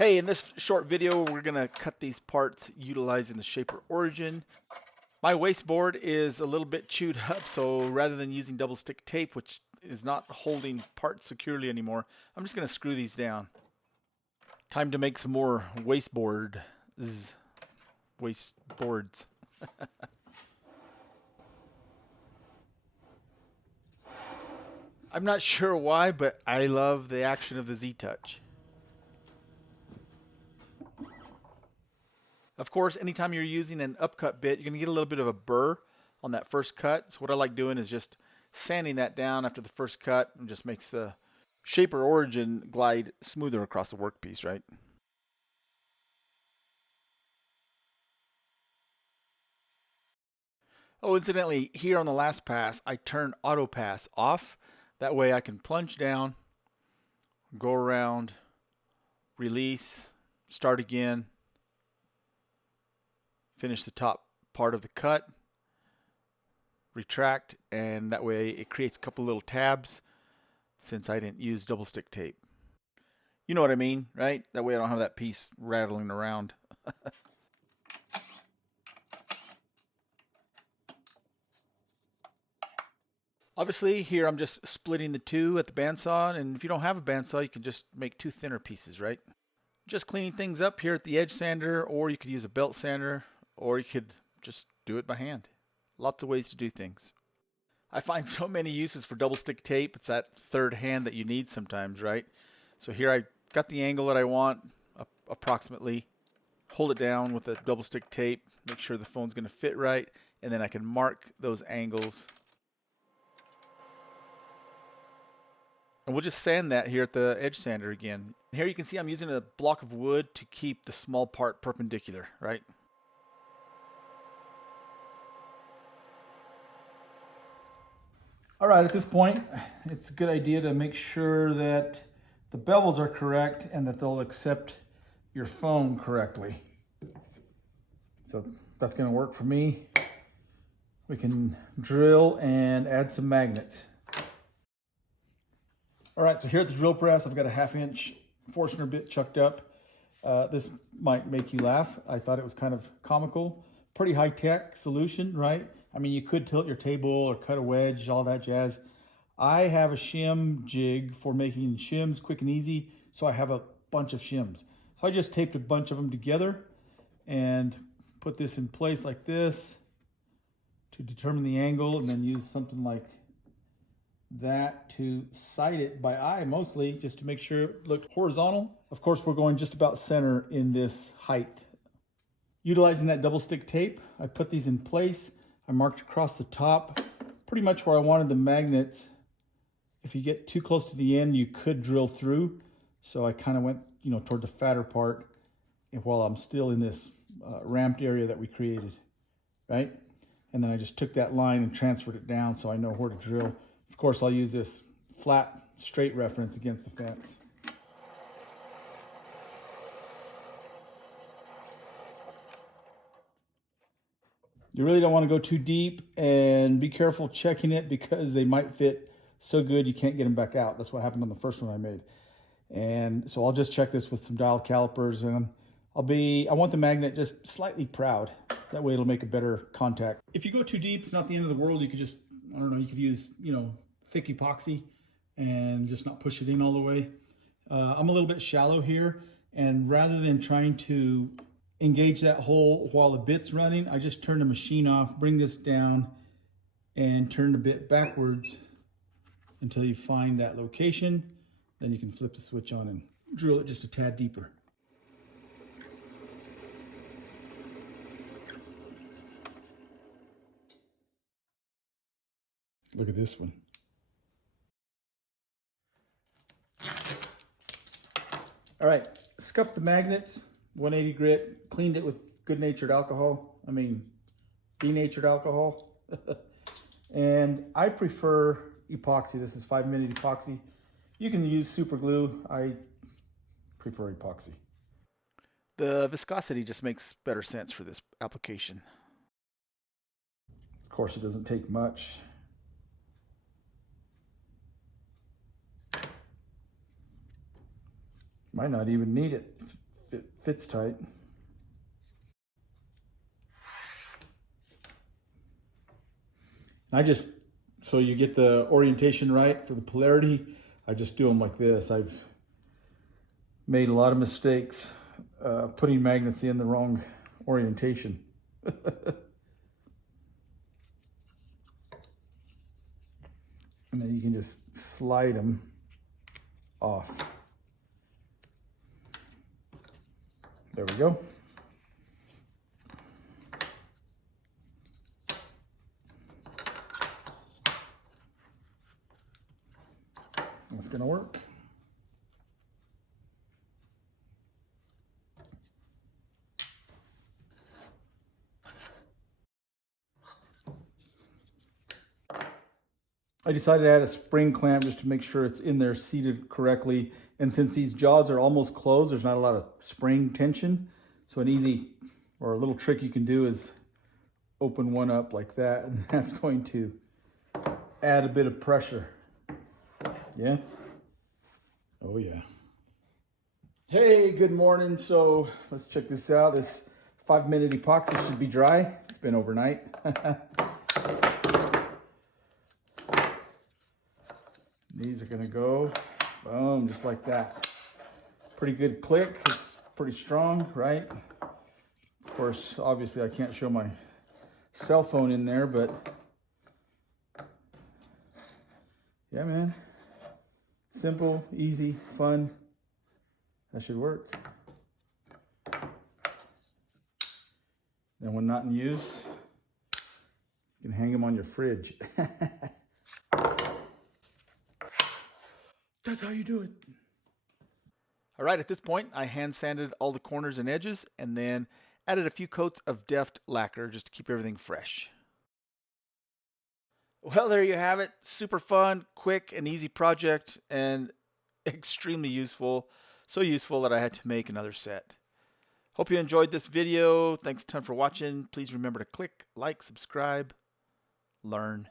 Hey, in this short video, we're gonna cut these parts utilizing the Shaper Origin. My wasteboard is a little bit chewed up, so rather than using double stick tape, which is not holding parts securely anymore, I'm just gonna screw these down. Time to make some more wasteboards. I'm not sure why, but I love the action of the Z-Touch. Of course, anytime you're using an upcut bit, you're going to get a little bit of a burr on that first cut. So what I like doing is just sanding that down after the first cut and just makes the Shaper Origin glide smoother across the workpiece, right? Oh, incidentally, here on the last pass, I turn auto pass off. That way I can plunge down, go around, release, start again, finish the top part of the cut, retract, and that way it creates a couple little tabs since I didn't use double stick tape. You know what I mean, right? That way I don't have that piece rattling around. Obviously, here I'm just splitting the two at the bandsaw, and if you don't have a bandsaw, you can just make two thinner pieces, right? Just cleaning things up here at the edge sander, or you could use a belt sander, or you could just do it by hand. Lots of ways to do things. I find so many uses for double stick tape. It's that third hand that you need sometimes, right? So here I got the angle that I want, approximately. Hold it down with a double stick tape, make sure the phone's going to fit right, and then I can mark those angles. And we'll just sand that here at the edge sander again. Here you can see I'm using a block of wood to keep the small part perpendicular, right? All right, at this point, it's a good idea to make sure that the bevels are correct and that they'll accept your phone correctly. So that's gonna work for me. We can drill and add some magnets. All right, so here at the drill press, I've got a 1/2" Forstner bit chucked up. This might make you laugh. I thought it was kind of comical. Pretty high-tech solution, right? I mean, you could tilt your table or cut a wedge, all that jazz. I have a shim jig for making shims quick and easy, so I have a bunch of shims. So I just taped a bunch of them together and put this in place like this to determine the angle, and then use something like that to sight it by eye, mostly just to make sure it looked horizontal. Of course, we're going just about center in this height. Utilizing that double stick tape, I put these in place. I marked across the top pretty much where I wanted the magnets. If you get too close to the end, you could drill through. So I kind of went, toward the fatter part, and while I'm still in this ramped area that we created, right? And then I just took that line and transferred it down so I know where to drill. Of course, I'll use this flat, straight reference against the fence. You really don't want to go too deep, and be careful checking it because they might fit so good you can't get them back out. That's what happened on the first one I made. And so I'll just check this with some dial calipers, and I want the magnet just slightly proud. That way it'll make a better contact. If you go too deep, it's not the end of the world. You could just, you could use, thick epoxy and just not push it in all the way. I'm a little bit shallow here, and rather than trying to engage that hole while the bit's running, I just turn the machine off, bring this down, and turn the bit backwards until you find that location. Then you can flip the switch on and drill it just a tad deeper. Look at this one. All right, scuffed the magnets, 180 grit, cleaned it with good-natured alcohol. Denatured alcohol. And I prefer epoxy. This is 5-minute epoxy. You can use super glue. I prefer epoxy. The viscosity just makes better sense for this application. Of course, it doesn't take much. Might not even need it. it fits tight. I just, so you get the orientation right for the polarity, I just do them like this. I've made a lot of mistakes putting magnets in the wrong orientation. And then you can just slide them off. There we go. That's gonna work. I decided to add a spring clamp just to make sure it's in there seated correctly. And since these jaws are almost closed, there's not a lot of spring tension. So an easy or a little trick you can do is open one up like that, and that's going to add a bit of pressure. Yeah? Oh yeah. Hey, good morning. So let's check this out. This 5-minute epoxy should be dry. It's been overnight. These are gonna go, boom, just like that. Pretty good click, it's pretty strong, right? Of course, obviously I can't show my cell phone in there, but yeah, man. Simple, easy, fun. That should work. And when not in use, you can hang them on your fridge. That's how you do it. All right, at this point, I hand sanded all the corners and edges and then added a few coats of Deft lacquer just to keep everything fresh. Well, there you have it. Super fun, quick, and easy project, and extremely useful. So useful that I had to make another set. Hope you enjoyed this video. Thanks a ton for watching. Please remember to click, like, subscribe, learn.